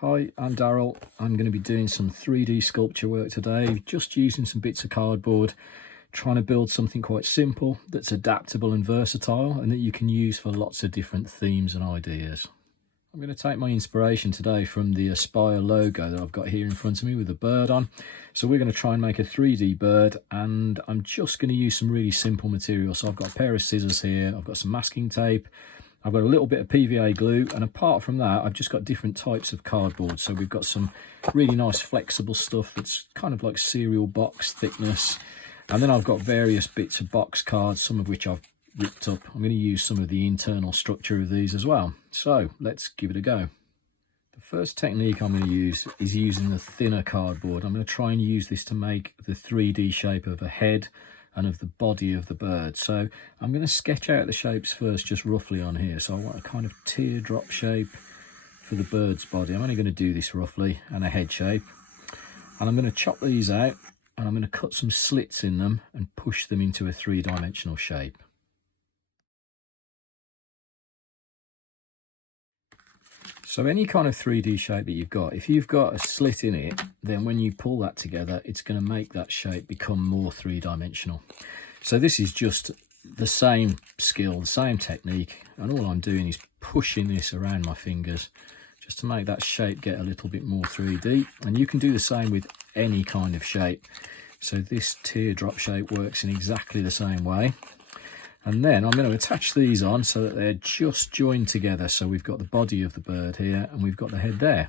Hi, I'm Darrell. I'm going to be doing some 3D sculpture work today, just using some bits of cardboard, trying to build something quite simple that's adaptable and versatile and that you can use for lots of different themes and ideas. I'm going to take my inspiration today from the Aspire logo that I've got here in front of me with a bird on. So we're going to try and make a 3D bird, and I'm just going to use some really simple material. So I've got a pair of scissors here, I've got some masking tape, I've got a little bit of PVA glue, and apart from that, I've just got different types of cardboard. So we've got some really nice flexible stuff that's kind of like cereal box thickness. And then I've got various bits of box cards, some of which I've ripped up. I'm going to use some of the internal structure of these as well. So let's give it a go. The first technique I'm going to use is using the thinner cardboard. I'm going to try and use this to make the 3D shape of a head and of the body of the bird. So I'm going to sketch out the shapes first, just roughly on here. So I want a kind of teardrop shape for the bird's body. I'm only going to do this roughly, and a head shape. And I'm going to chop these out, and I'm going to cut some slits in them and push them into a 3-dimensional shape. So any kind of 3D shape that you've got, if you've got a slit in it, then when you pull that together, it's going to make that shape become more 3-dimensional. So this is just the same skill, the same technique, and all I'm doing is pushing this around my fingers just to make that shape get a little bit more 3D. And you can do the same with any kind of shape. So this teardrop shape works in exactly the same way. And then I'm going to attach these on so that they're just joined together. So we've got the body of the bird here and we've got the head there.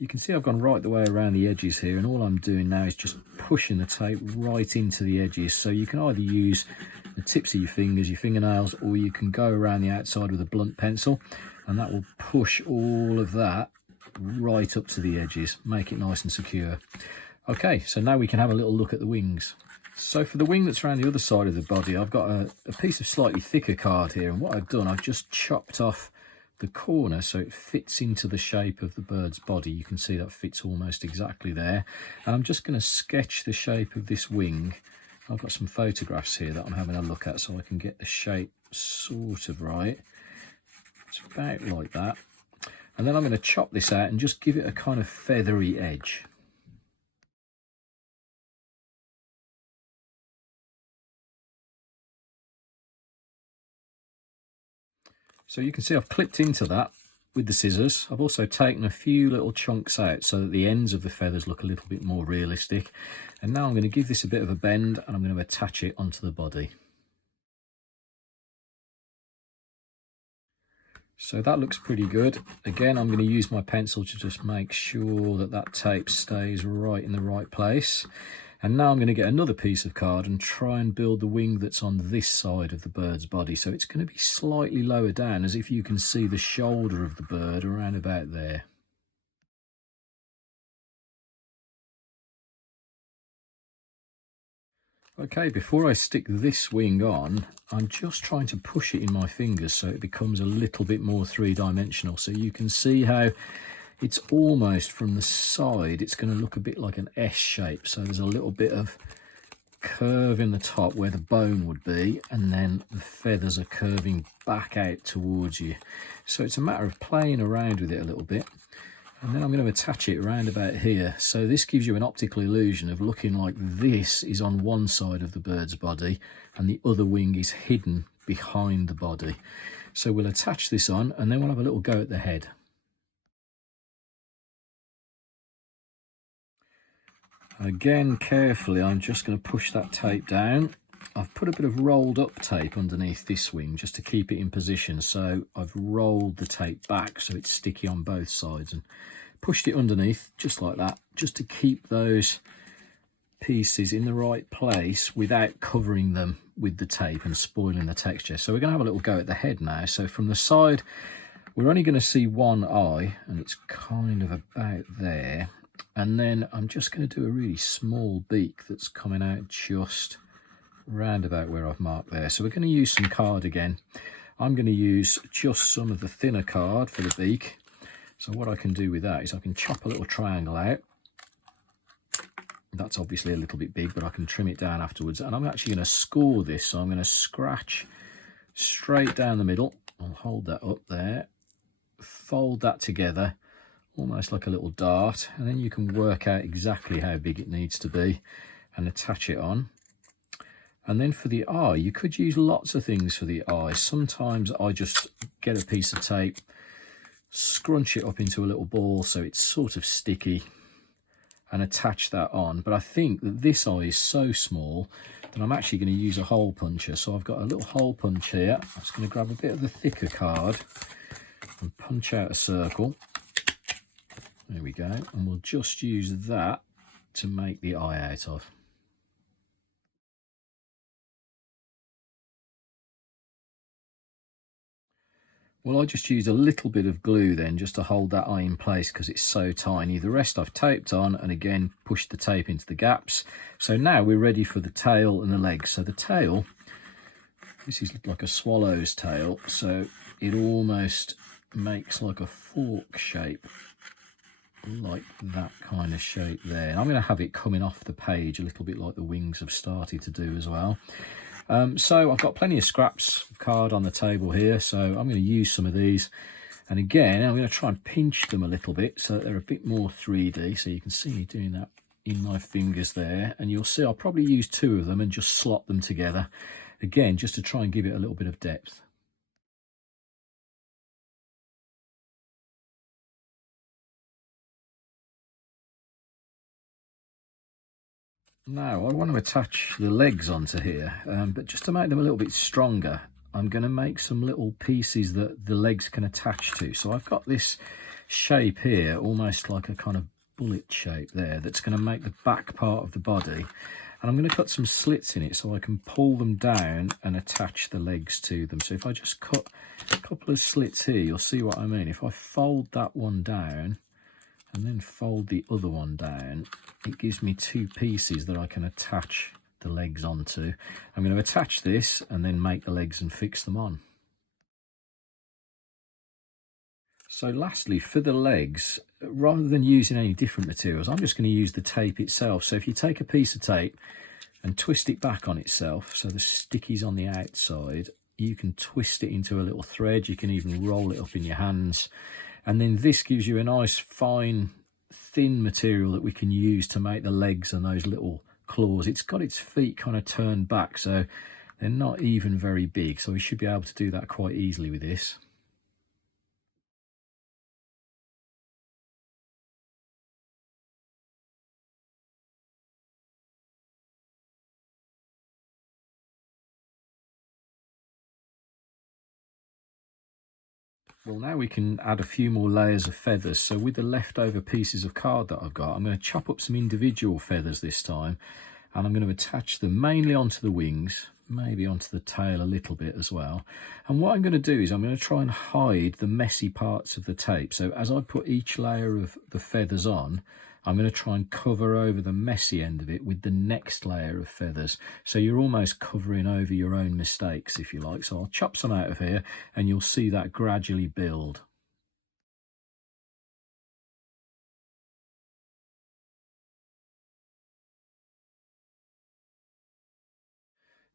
You can see I've gone right the way around the edges here, and all I'm doing now is just pushing the tape right into the edges. So you can either use the tips of your fingers, your fingernails, or you can go around the outside with a blunt pencil, and that will push all of that right up to the edges, make it nice and secure. Okay, so now we can have a little look at the wings. So for the wing that's around the other side of the body, I've got a piece of slightly thicker card here, and what I've done, I've just chopped off the corner so it fits into the shape of the bird's body. You can see that fits almost exactly there. And I'm just going to sketch the shape of this wing. I've got some photographs here that I'm having a look at so I can get the shape sort of right. It's about like that. And then I'm going to chop this out and just give it a kind of feathery edge. So you can see I've clipped into that with the scissors. I've also taken a few little chunks out so that the ends of the feathers look a little bit more realistic. And now I'm going to give this a bit of a bend, and I'm going to attach it onto the body. So that looks pretty good. Again, I'm going to use my pencil to just make sure that that tape stays right in the right place. And now I'm going to get another piece of card and try and build the wing that's on this side of the bird's body. So it's going to be slightly lower down, as if you can see the shoulder of the bird around about there. Okay, before I stick this wing on, I'm just trying to push it in my fingers so it becomes a little bit more 3-dimensional. So you can see how it's almost from the side, it's going to look a bit like an S shape. So there's a little bit of curve in the top where the bone would be, and then the feathers are curving back out towards you. So it's a matter of playing around with it a little bit. And then I'm going to attach it around about here. So this gives you an optical illusion of looking like this is on one side of the bird's body and the other wing is hidden behind the body. So we'll attach this on, and then we'll have a little go at the head. Again, carefully, I'm just going to push that tape down. I've put a bit of rolled up tape underneath this wing just to keep it in position. So I've rolled the tape back so it's sticky on both sides and pushed it underneath just like that, just to keep those pieces in the right place without covering them with the tape and spoiling the texture. So we're going to have a little go at the head now. So from the side, we're only going to see one eye, and it's kind of about there. And then I'm just going to do a really small beak that's coming out just round about where I've marked there. So we're going to use some card again. I'm going to use just some of the thinner card for the beak. So what I can do with that is I can chop a little triangle out. That's obviously a little bit big, but I can trim it down afterwards. And I'm actually going to score this. So I'm going to scratch straight down the middle. I'll hold that up there, fold that together almost like a little dart, and then you can work out exactly how big it needs to be and attach it on. And then for the eye, you could use lots of things for the eye. Sometimes I just get a piece of tape, scrunch it up into a little ball so it's sort of sticky, and attach that on. But I think that this eye is so small that I'm actually going to use a hole puncher. So I've got a little hole punch here. I'm just going to grab a bit of the thicker card and punch out a circle. There we go. And we'll just use that to make the eye out of. Well, I just used a little bit of glue then just to hold that eye in place because it's so tiny. The rest I've taped on and again pushed the tape into the gaps. So now we're ready for the tail and the legs. So the tail, this is like a swallow's tail, so it almost makes like a fork shape, like that kind of shape there. And I'm going to have it coming off the page a little bit like the wings have started to do as well. So I've got plenty of scraps of card on the table here, so I'm going to use some of these, and again I'm going to try and pinch them a little bit so that they're a bit more 3D. So you can see me doing that in my fingers there, and you'll see I'll probably use 2 of them and just slot them together again just to try and give it a little bit of depth. Now I want to attach the legs onto here, but just to make them a little bit stronger, I'm going to make some little pieces that the legs can attach to. So I've got this shape here, almost like a kind of bullet shape there, that's going to make the back part of the body. And I'm going to cut some slits in it so I can pull them down and attach the legs to them. So if I just cut a couple of slits here, you'll see what I mean. If I fold that one down and then fold the other one down, it gives me 2 pieces that I can attach the legs onto. I'm going to attach this and then make the legs and fix them on. So lastly, for the legs, rather than using any different materials, I'm just going to use the tape itself. So if you take a piece of tape and twist it back on itself, so the sticky's on the outside, you can twist it into a little thread. You can even roll it up in your hands. And then this gives you a nice fine thin material that we can use to make the legs and those little claws. It's got its feet kind of turned back, so they're not even very big, so we should be able to do that quite easily with this. Well, now we can add a few more layers of feathers. So with the leftover pieces of card that I've got, I'm going to chop up some individual feathers this time, and I'm going to attach them mainly onto the wings, maybe onto the tail a little bit as well. And what I'm going to do is I'm going to try and hide the messy parts of the tape. So as I put each layer of the feathers on, I'm going to try and cover over the messy end of it with the next layer of feathers. So you're almost covering over your own mistakes, if you like. So I'll chop some out of here and you'll see that gradually build.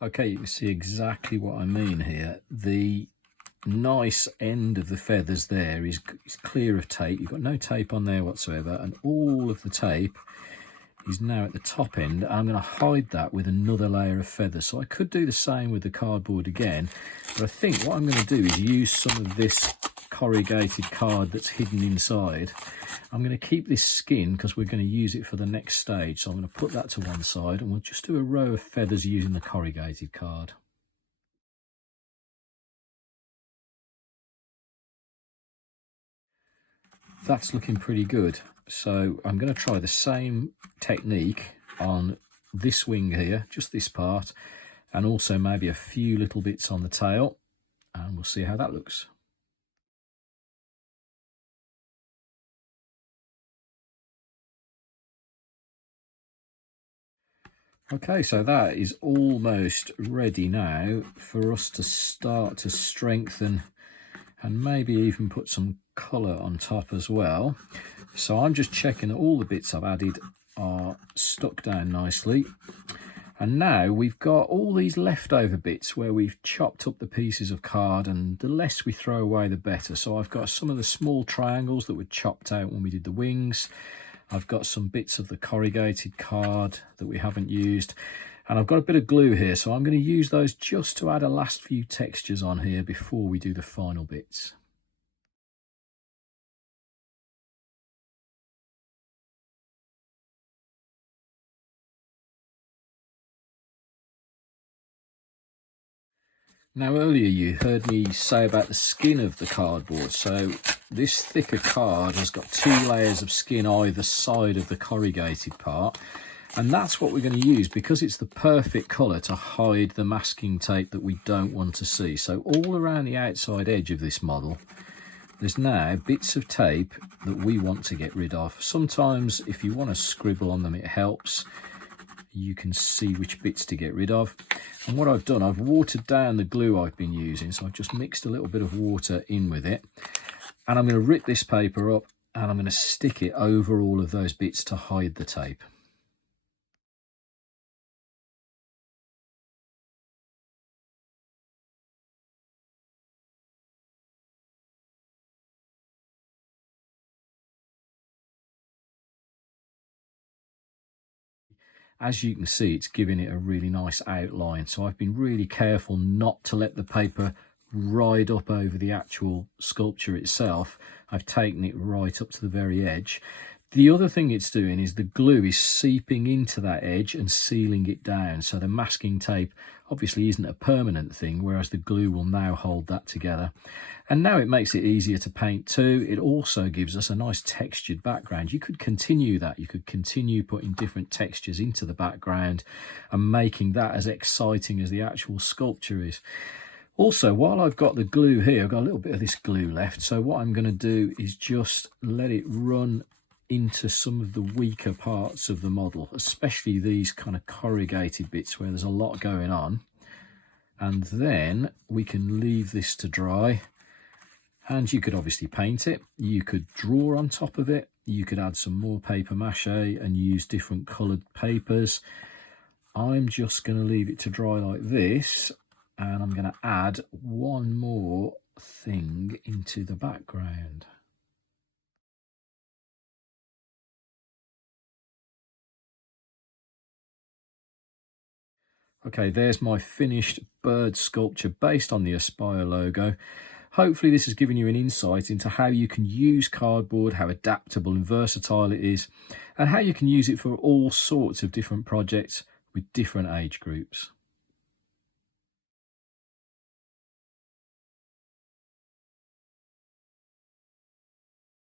Okay, you can see exactly what I mean here. The nice end of the feathers there is clear of tape. You've got no tape on there whatsoever, and all of the tape is now at the top end. I'm going to hide that with another layer of feathers. So I could do the same with the cardboard again, but I think what I'm going to do is use some of this corrugated card that's hidden inside. I'm going to keep this skin because we're going to use it for the next stage. So I'm going to put that to one side and we'll just do a row of feathers using the corrugated card. That's looking pretty good. So I'm going to try the same technique on this wing here, just this part, and also maybe a few little bits on the tail, and we'll see how that looks. Okay, so that is almost ready now for us to start to strengthen and maybe even put some colour on top as well. So I'm just checking that all the bits I've added are stuck down nicely. And now we've got all these leftover bits where we've chopped up the pieces of card, and the less we throw away the better. So I've got some of the small triangles that were chopped out when we did the wings. I've got some bits of the corrugated card that we haven't used, and I've got a bit of glue here, so I'm going to use those just to add a last few textures on here before we do the final bits. Now earlier you heard me say about the skin of the cardboard. So this thicker card has got 2 layers of skin either side of the corrugated part. And that's what we're going to use because it's the perfect colour to hide the masking tape that we don't want to see. So all around the outside edge of this model, there's now bits of tape that we want to get rid of. Sometimes if you want to scribble on them, it helps. You can see which bits to get rid of. And what I've done, I've watered down the glue I've been using. So I've just mixed a little bit of water in with it. And I'm going to rip this paper up and I'm going to stick it over all of those bits to hide the tape. As you can see, it's giving it a really nice outline. So I've been really careful not to let the paper ride up over the actual sculpture itself. I've taken it right up to the very edge. The other thing it's doing is the glue is seeping into that edge and sealing it down. So the masking tape obviously isn't a permanent thing, whereas the glue will now hold that together. And now it makes it easier to paint too. It also gives us a nice textured background. You could continue that. You could continue putting different textures into the background and making that as exciting as the actual sculpture is. Also, while I've got the glue here, I've got a little bit of this glue left. So what I'm going to do is just let it run into some of the weaker parts of the model, especially these kind of corrugated bits where there's a lot going on. And then we can leave this to dry. And you could obviously paint it. You could draw on top of it. You could add some more paper mache and use different coloured papers. I'm just going to leave it to dry like this. And I'm going to add one more thing into the background. Okay, there's my finished bird sculpture based on the Aspire logo. Hopefully this has given you an insight into how you can use cardboard, how adaptable and versatile it is, and how you can use it for all sorts of different projects with different age groups.